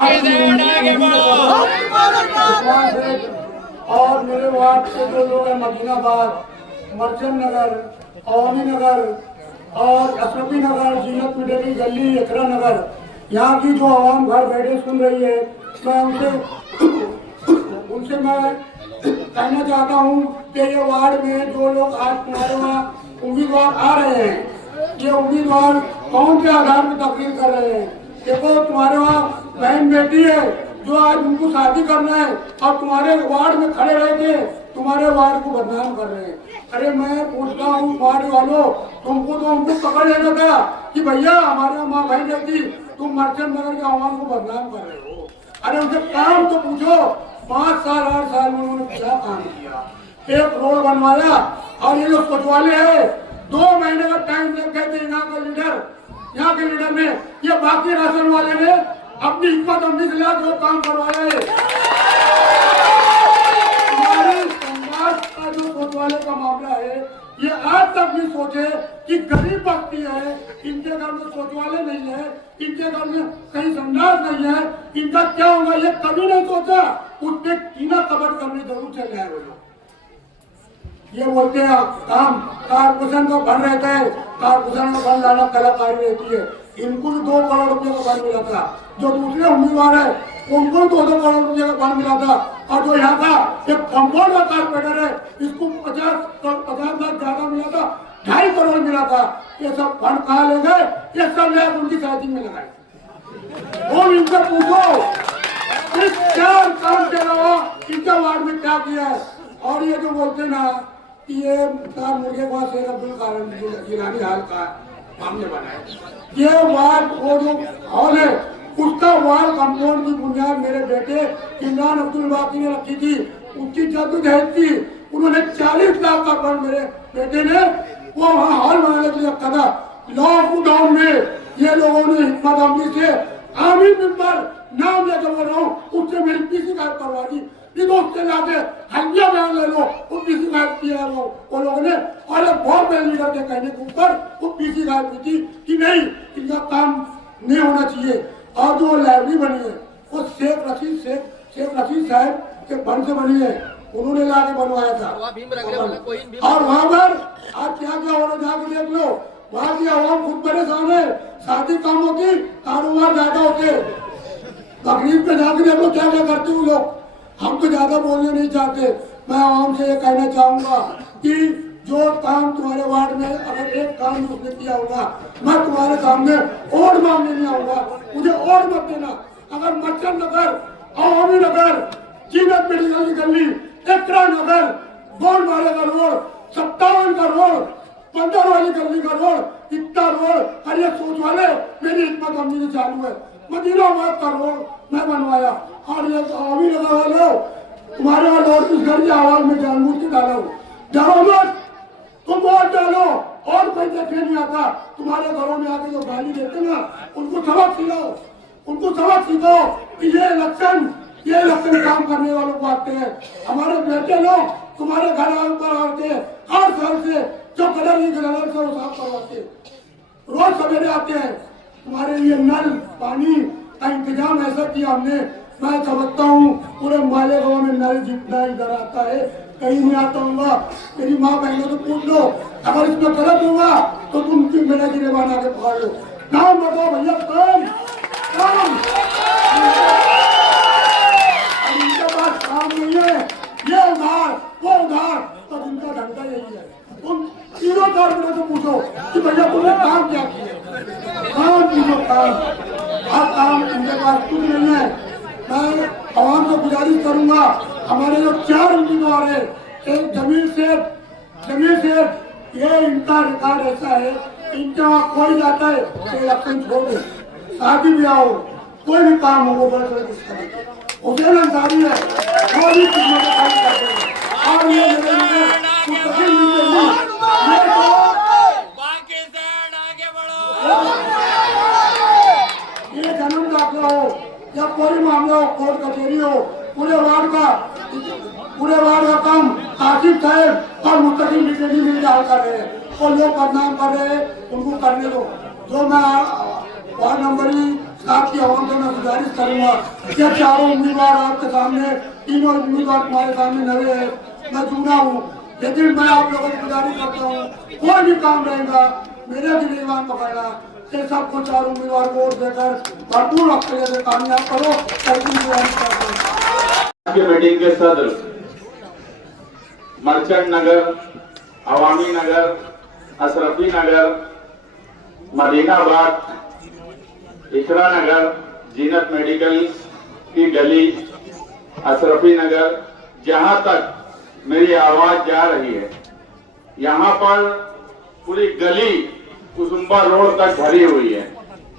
और मेरे वार्ड के जो लोग हैं मदीनाबाद, मर्चेंट नगर, अवामी नगर और अशरफी नगर, जीनत मिडरी गली, एकरा नगर, यहाँ की जो आवाम घर बैठे सुन रही है, मैं उनसे मैं कहना चाहता हूँ कि ये वार्ड में जो लोग आज तुम्हारे वहाँ उम्मीदवार आ रहे हैं, ये उम्मीदवार कौन से आधार पर तकरीर कर रहे हैं। देखो, तुम्हारे वहाँ बहन बेटी है जो आज उनको शादी करना है और तुम्हारे वार्ड में खड़े रह के तुम्हारे वार्ड को बदनाम कर रहे हैं। अरे मैं पूछता हूँ वार्ड वालों, तुमको तो हमको पकड़ लेना था कि भैया हमारे माँ बहन रहती, तुम मर्चेंट नगर के आवाम को बदनाम कर रहे हो। अरे उनसे काम तो पूछो, 5 साल 8 साल में उन्होंने क्या काम किया। एक रोड बनवाया और ये जो कोतवाले है 2 महीने का टाइम देते थे यहाँ के लीडर ने, ये बाकी राशन वाले ने अपनी हिम्मत अम्मी से ला जो काम करवाया है। हमारे समाज का जो कोतवाले का मामला है, ये आज तक नहीं सोचे कि गरीब व्यक्ति है, इनके घर में कोतवाले नहीं है, इनके घर में कहीं संडास नहीं है, इनका क्या होगा ये कभी नहीं सोचा। उसने कीना कबर करने जरूर चले आए वो लोग। ये बोलते हैं काम कारपोरेशन का फंड रहता है, कारपोरेशन का फंड लाना कलाकारी रहती है। इनको भी 2 करोड़ रुपए का फंड मिला था, जो दूसरे उम्मीदवार है उनको 2-2 करोड़ रुपए का फंड मिला था, और जो यहाँ का एक कंपाउंड का कारपेंटर है इसको 50 लाख ज्यादा मिला था, 2.5 करोड़ मिला था। ये सब फंड कहाँ ले गए, ये सब लाख उनकी शादी में लगाए। और इनसे पूछो इस 4 काम के अलावा इनके वार्ड में क्या किया है। और ये जो बोलते ना कि ये मुर्गे को शेर अब्दुल कादर जिलानी हाल का मामले बनाए, ये वार्ड वो जो हॉल है उसका वाल कंपाउंड की बुनियाद मेरे बेटे इमरान अब्दुल बाकी ने रखी थी, उसकी जद्दोजहद थी। उन्होंने 40 लाख का फंड मेरे बेटे ने वो वहाँ हॉल बनाने के लिए रखा था। लॉकडाउन में ये लोगों ने हिम्मत अमली से आमिर मिंबर नाम लेकर बोल रहा हूँ, उससे मेरी पीसी गायब करवा दी। उसके लाके हल्दिया बयान ले लो, वो पीसी गायब किया वो लोगों ने। और एक बहुत बड़े लीडर के कहने के ऊपर वो पीसी गायब की थी कि नहीं, इनका काम नहीं होना चाहिए। और जो लाइब्रेरी बनी है वो शेख रशीद साहब के फंड से बनी है, उन्होंने लाके बनवाया था। और वहाँ पर आज क्या क्या हो रहा है जाके देख लो, वहाँ की आवाम खुद परेशान है। शादी कम होती, कारोबार ज्यादा होते। तकरीब पे जाके देख लो क्या क्या करते हो लोग। हम तो ज्यादा बोलने नहीं चाहते। मैं आवाम से ये कहना चाहूंगा कि जो काम तुम्हारे वार्ड में अगर एक काम उसने किया होगा, मैं तुम्हारे सामने और मांगने नहीं आऊंगा, मुझे और मत देना। अगर मर्चेंट नगर, अवामी नगर, जीनत मेडिकल गली, एकरा नगर, गोल वाले का रोड, 57 का रोड, 15 वाली गली का रोड, इतना रोड, और ये सोच वाले मेरी हिम्मत अम्मी से चालू है। मदीनाबाद का रोड मैं बनवाया, और ये अवामी नगर वाले तुम्हारे रोड इस घर की आवाज में जानबूझ के डाला हूँ। डरो मत, तुम वोट डालो। और कोई देखने नहीं आता, तुम्हारे घरों में आके जो गाली देते ना, उनको सबक सिखाओ, उनको सबक सिखाओ कि ये इलेक्शन काम करने वालों को आते हैं। हमारे बेटे लोग तुम्हारे घर पर आते हैं, 8 साल से जो कलर से वो साफ करवाते हैं, रोज सवेरे आते हैं। तुम्हारे लिए नल पानी का इंतजाम ऐसा किया हमने, मैं समझता हूँ पूरे मालेगांव में नल जितना इधर आता है कहीं नहीं आता होगा। मेरी माँ बहनों तो पूछ लो, अगर इसमें गलत होगा तो तुम मेरा गिरेबान आके पकड़ लो। काम बताओ भैया, काम इनके पास काम नहीं है, ये उधार वो उधार, तो इनका धंधा यही है। तुम तीनों कारपोरेटर से पूछो कि भैया तुमने काम क्या किया, काम पूछो काम। हर काम इनके पास कुछ नहीं है। मैं आवाम से गुजारिश करूंगा, हमारे जो 4 उम्मीदवार है, एक जमील सेठ, ये इनका रिकॉर्ड ऐसा है, इनके वहाँ कोई जाता है तो इलेक्शन छोड़ दे, शादी ब्याह हो, कोई भी काम हो वो बड़े हुसैन अंसारी है, वो भी किस्मत काम करते हैं। और ये जन्म दाखिला हो या कोई मामला हो, कोर्ट कचहरी हो, पूरे वार्ड का काम आसिफ साहब और मुस्तकिल डिटेली में हल कर रहे हैं। और लोग बदनाम कर रहे हैं, उनको करने दो। जो मैं वार्ड नंबर आपकी आवाम से मैं गुजारिश करूंगा कि चारों उम्मीदवार आपके सामने, तीनों उम्मीदवार तुम्हारे सामने नवे है, मैं जूना हूँ, लेकिन मैं आप लोगों से गुजारिश करता हूँ कोई भी काम रहेगा मेरे दिल ईमान पकड़ना, ये सबको चारों उम्मीदवार को वोट देकर भरपूर अक्सरियत से कामयाब करो। मीटिंग के सदर मर्चेंट नगर, अवामी नगर, अशरफी नगर, मदीनाबाद, इकरा नगर, जीनत मेडिकल की गली, अशरफी नगर, जहां तक मेरी आवाज जा रही है, यहाँ पर पूरी गली कुसुम्बा रोड तक भरी हुई है।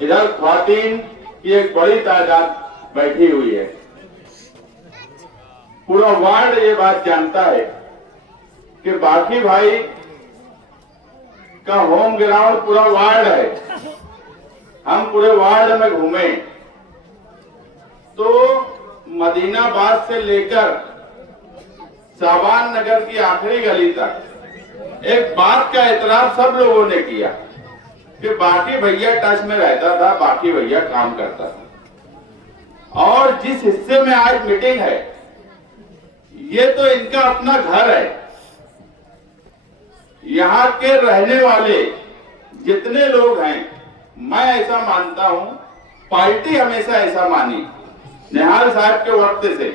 इधर ख्वातीन की एक बड़ी तादाद बैठी हुई है। पूरा वार्ड ये बात जानता है कि बाकी भाई का होम ग्राउंड पूरा वार्ड है। हम पूरे वार्ड में घूमे तो मदीनाबाद से लेकर साबान नगर की आखिरी गली तक एक बात का एतराफ सब लोगों ने किया कि बाकी भैया टच में रहता था, बाकी भैया काम करता था। और जिस हिस्से में आज मीटिंग है ये तो इनका अपना घर है। यहाँ के रहने वाले जितने लोग हैं, मैं ऐसा मानता हूं, पार्टी हमेशा ऐसा मानी निहाल साहब के वक्त से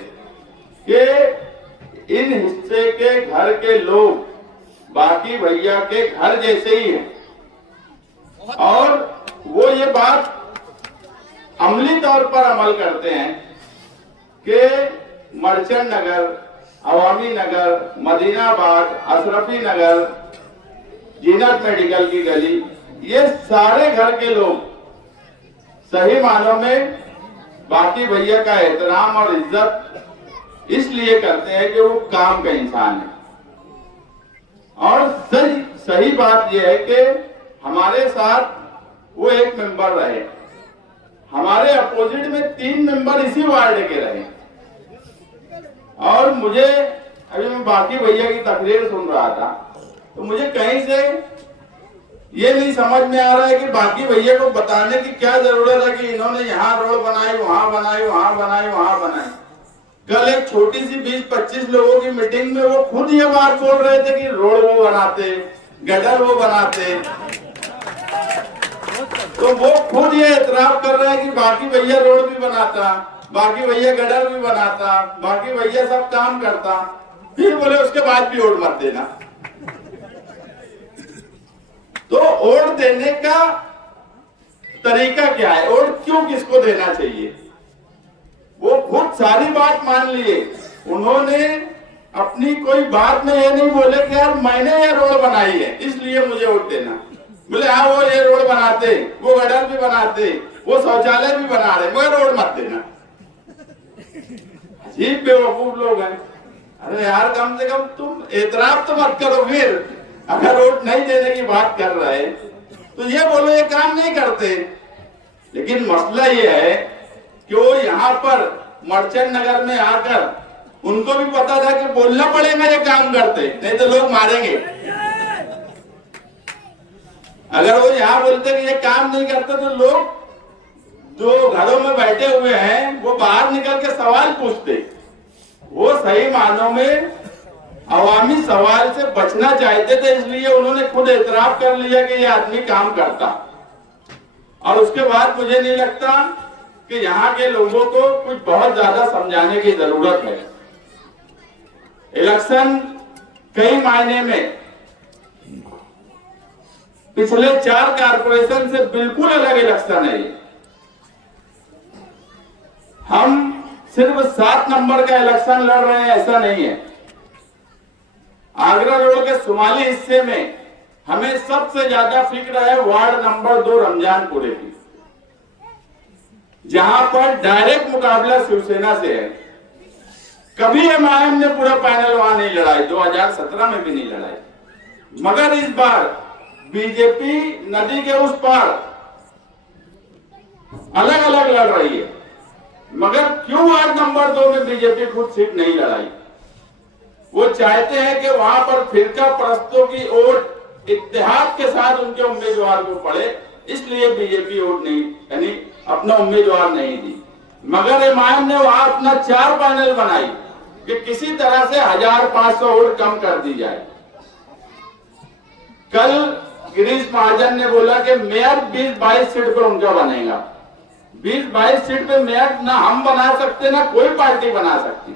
कि इन हिस्से के घर के लोग बाकी भैया के घर जैसे ही हैं और वो ये बात अमली तौर पर अमल करते हैं कि मर्चेंट नगर, अवामी नगर, मदीनाबाद, अशरफी नगर, जीनत मेडिकल की गली, ये सारे घर के लोग सही मानों में बाकी भैया का एहतराम और इज्जत इसलिए करते हैं कि वो काम का इंसान है। और सही बात यह है कि हमारे साथ वो एक मेंबर रहे, हमारे अपोजिट में 3 मेंबर इसी वार्ड के रहे। और मुझे अभी मैं बाकी भैया की तकरीर सुन रहा था तो मुझे कहीं से ये नहीं समझ में आ रहा है कि बाकी भैया को बताने की क्या जरूरत है कि इन्होंने यहाँ रोड बनाई, वहां बनाई, वहां बनाई, वहां बनाई। कल एक छोटी सी 20-25 लोगों की मीटिंग में वो खुद ये बात बोल रहे थे कि रोड वो बनाते, गटर वो बनाते। तो वो खुद ये एतराफ कर रहे हैं कि बाकी भैया रोड भी बनाता, बाकी भैया गटर भी बनाता, बाकी भैया सब काम करता, फिर बोले उसके बाद भी वोट मत देना। तो वोट देने का तरीका क्या है, वोट क्यों किसको देना चाहिए, वो खुद सारी बात मान लिए। उन्होंने अपनी कोई बात में ये नहीं बोले कि यार मैंने ये रोड बनाई है इसलिए मुझे वोट देना। बोले हाँ वो ये रोड बनाते, वो गटर भी बनाते, वो शौचालय भी बना रहे, मगर रोड मत देना। अजीब बेवकूफ लोग हैं। अरे यार कम से कम तुम एतराफ तो मत करो। फिर अगर वोट नहीं देने की बात कर रहे तो ये बोलो ये काम नहीं करते। लेकिन मसला ये है कि वो यहाँ पर मर्चेंट नगर में आकर उनको भी पता था कि बोलना पड़ेगा ये काम करते, नहीं तो लोग मारेंगे। अगर वो यहाँ बोलते कि ये काम नहीं करते तो लोग जो घरों में बैठे हुए हैं वो बाहर निकल के सवाल पूछते। वो सही मानों में अवामी सवाल से बचना चाहते थे, इसलिए उन्होंने खुद एतराफ कर लिया कि ये आदमी काम करता। और उसके बाद मुझे नहीं लगता कि यहाँ के लोगों को कुछ बहुत ज्यादा समझाने की जरूरत है। इलेक्शन कई मायने में पिछले 4 कारपोरेशन से बिल्कुल अलग इलेक्शन है। हम सिर्फ 7 नंबर का इलेक्शन लड़ रहे हैं ऐसा नहीं है। आगरा रोड के शुमाली हिस्से में हमें सबसे ज्यादा फिक्र है वार्ड नंबर 2 रमजानपुरे की, जहां पर डायरेक्ट मुकाबला शिवसेना से है। कभी एमआईएम ने पूरा पैनल वहां नहीं लड़ाई, 2017 में भी नहीं लड़ाई, मगर इस बार बीजेपी नदी के उस पार अलग अलग लड़ रही है। मगर क्यों वार्ड नंबर 2 में बीजेपी खुद सीट नहीं लड़ाई? वो चाहते हैं कि वहां पर फिरका परस्तों की वोट इत्तेहाद के साथ उनके उम्मीदवार को पड़े, इसलिए बीजेपी वोट नहीं, यानी अपना उम्मीदवार नहीं दी। मगर एमआईएम ने वहां अपना 4 पैनल बनाई कि किसी तरह से 1500 वोट कम कर दी जाए। कल गिरीश महाजन ने बोला कि मेयर 20-22 सीट पे उनका बनेगा। 20-22 सीट पे मेयर ना हम बना सकते ना कोई पार्टी बना सकती।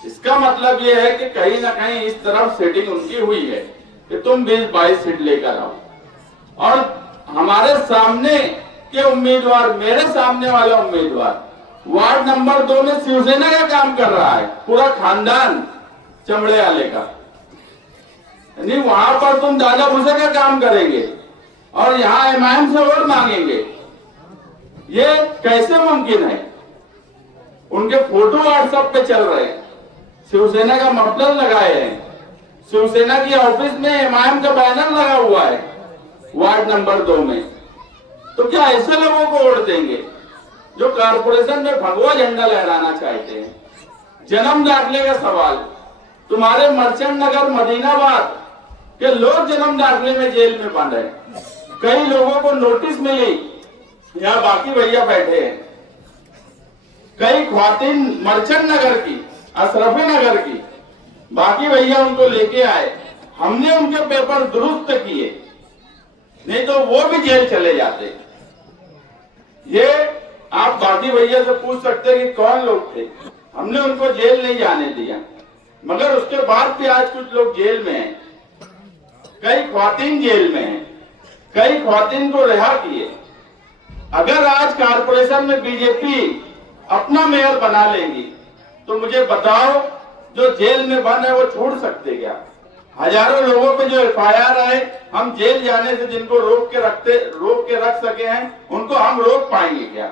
इसका मतलब यह है कि कहीं ना कहीं इस तरफ सेटिंग उनकी हुई है कि तुम 20-22 सीट लेकर आओ। और हमारे सामने के उम्मीदवार, मेरे सामने वाला उम्मीदवार वार्ड नंबर 2 में शिवसेना का काम कर रहा है, पूरा खानदान चमड़े वाले का। नहीं, वहां पर तुम दादा भूसे का काम करेंगे और यहाँ एमआईएम से वोट मांगेंगे, ये कैसे मुमकिन है? उनके फोटो व्हाट्सएप पे चल रहे हैं, शिवसेना का मफलर लगाए हैं, शिवसेना की ऑफिस में एमआईएम का बैनर लगा हुआ है वार्ड नंबर 2 में। तो क्या ऐसे लोगों को वोट देंगे जो कारपोरेशन में भगवा झंडा लहराना चाहते हैं? जन्म दाखिले का सवाल, तुम्हारे मर्चेंट नगर मदीनाबाद के लोग जन्म दाखिले में जेल में बंद है। कई लोगों को नोटिस मिली, यहाँ बाकी भैया बैठे हैं। कई ख्वातीन मर्चेंट नगर की, अशरफी नगर की, बाकी भैया उनको लेके आए, हमने उनके पेपर दुरुस्त किए, नहीं तो वो भी जेल चले जाते। ये आप बाकी भैया से पूछ सकते हैं कि कौन लोग थे, हमने उनको जेल नहीं जाने दिया। मगर उसके बाद भी आज कुछ लोग जेल में हैं, कई ख्वातीन जेल में हैं, कई ख्वातीन को रिहा किए। अगर आज कारपोरेशन में बीजेपी अपना मेयर बना लेंगी तो मुझे बताओ, जो जेल में बंद है वो छोड़ सकते क्या? हजारों लोगों पे जो एफआईआर है, हम जेल जाने से जिनको रोक के रख सके हैं, उनको हम रोक पाएंगे क्या?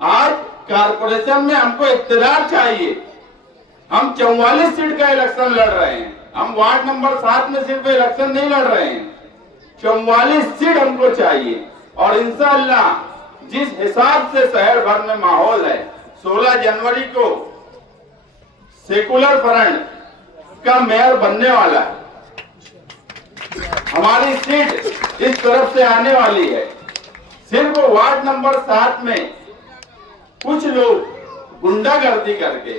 आज कारपोरेशन में हमको इख्तियार चाहिए। हम 44 सीट का इलेक्शन लड़ रहे हैं, हम वार्ड नंबर 7 में सिर्फ इलेक्शन नहीं लड़ रहे हैं, 44 सीट हमको चाहिए। और इंशाअल्लाह जिस हिसाब से शहर भर में माहौल है, 16 जनवरी को सेकुलर फ्रंट का मेयर बनने वाला है। हमारी सीट इस तरफ से आने वाली है। सिर्फ वार्ड नंबर 7 में कुछ लोग गुंडागर्दी करके,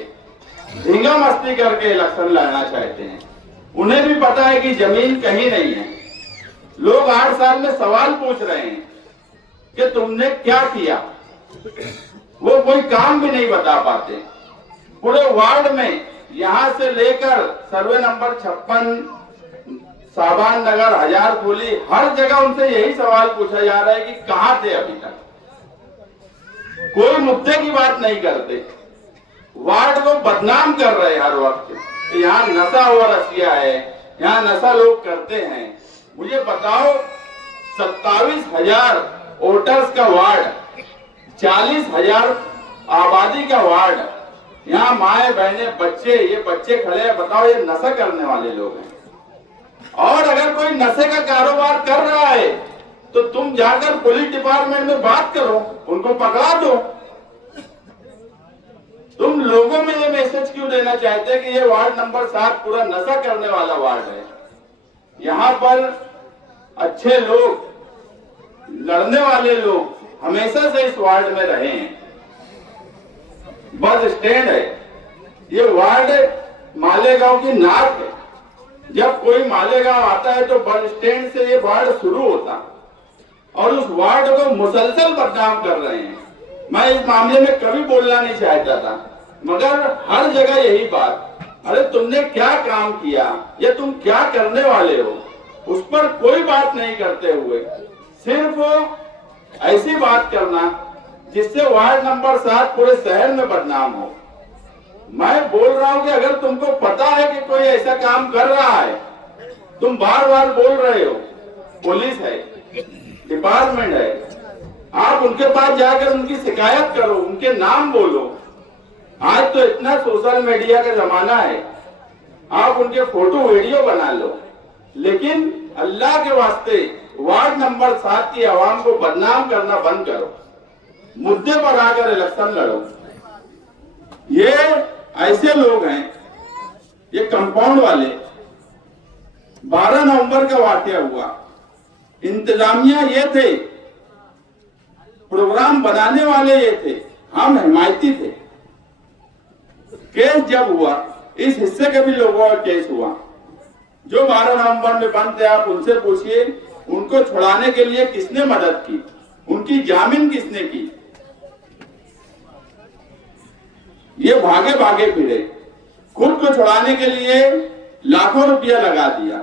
धींगा मस्ती करके इलेक्शन लड़ना चाहते हैं। उन्हें भी पता है कि जमीन कहीं नहीं है। लोग 8 साल में सवाल पूछ रहे हैं कि तुमने क्या किया, वो कोई काम भी नहीं बता पाते। पूरे वार्ड में यहां से लेकर सर्वे नंबर 56, साबान नगर, हजारपुली, हर जगह उनसे यही सवाल पूछा जा रहा है कि कहां थे अभी तक। कोई मुद्दे की बात नहीं करते, वार्ड को बदनाम कर रहे हैं हर वक्त। यहाँ नशा हुआ रसिया है, यहाँ नशा लोग करते हैं। मुझे बताओ, 27,000 वोटर्स का वार्ड, 40,000 आबादी का वार्ड, यहाँ माए बहने बच्चे, ये बच्चे खड़े हैं, बताओ ये नशा करने वाले लोग हैं। और अगर कोई नशे का कारोबार कर रहा है तो तुम जाकर पुलिस डिपार्टमेंट में बात करो, उनको पकड़ा दो। तुम लोगों में ये मैसेज क्यों देना चाहते हैं कि ये वार्ड नंबर 7 पूरा नशा करने वाला वार्ड है? यहाँ पर अच्छे लोग, लड़ने वाले लोग हमेशा से इस वार्ड में रहे हैं। बस स्टैंड है, ये वार्ड मालेगांव की नाक है। जब कोई मालेगांव आता है तो बस स्टैंड से ये वार्ड शुरू होता, और उस वार्ड को मुसलसल बदनाम कर रहे हैं। मैं इस मामले में कभी बोलना नहीं चाहता था, मगर हर जगह यही बात, अरे तुमने क्या काम किया, ये तुम क्या करने वाले हो, उस पर कोई बात नहीं करते हुए सिर्फ ऐसी बात करना जिससे वार्ड नंबर 7 पूरे शहर में बदनाम हो। मैं बोल रहा हूं कि अगर तुमको पता है कि कोई ऐसा काम कर रहा है, तुम बार बार बोल रहे हो, पुलिस है, डिपार्टमेंट है, आप उनके पास जाकर उनकी शिकायत करो, उनके नाम बोलो। आज तो इतना सोशल मीडिया का जमाना है, आप उनके फोटो वीडियो बना लो, लेकिन अल्लाह के वास्ते वार्ड नंबर 7 की आवाम को बदनाम करना बंद करो, मुद्दे पर आकर इलेक्शन लड़ो। ये ऐसे लोग हैं, ये कंपाउंड वाले, 12 नवंबर का वाकया हुआ, इंतजामिया ये थे, प्रोग्राम बनाने वाले ये थे, हम हिमायती थे। केस जब हुआ, इस हिस्से के भी लोगों का केस हुआ, जो 12 नवंबर में बंद थे, आप उनसे पूछिए उनको छुड़ाने के लिए किसने मदद की, उनकी जामीन किसने की। ये भागे भागे फिरे, खुद को छुड़ाने के लिए लाखों रुपया लगा दिया।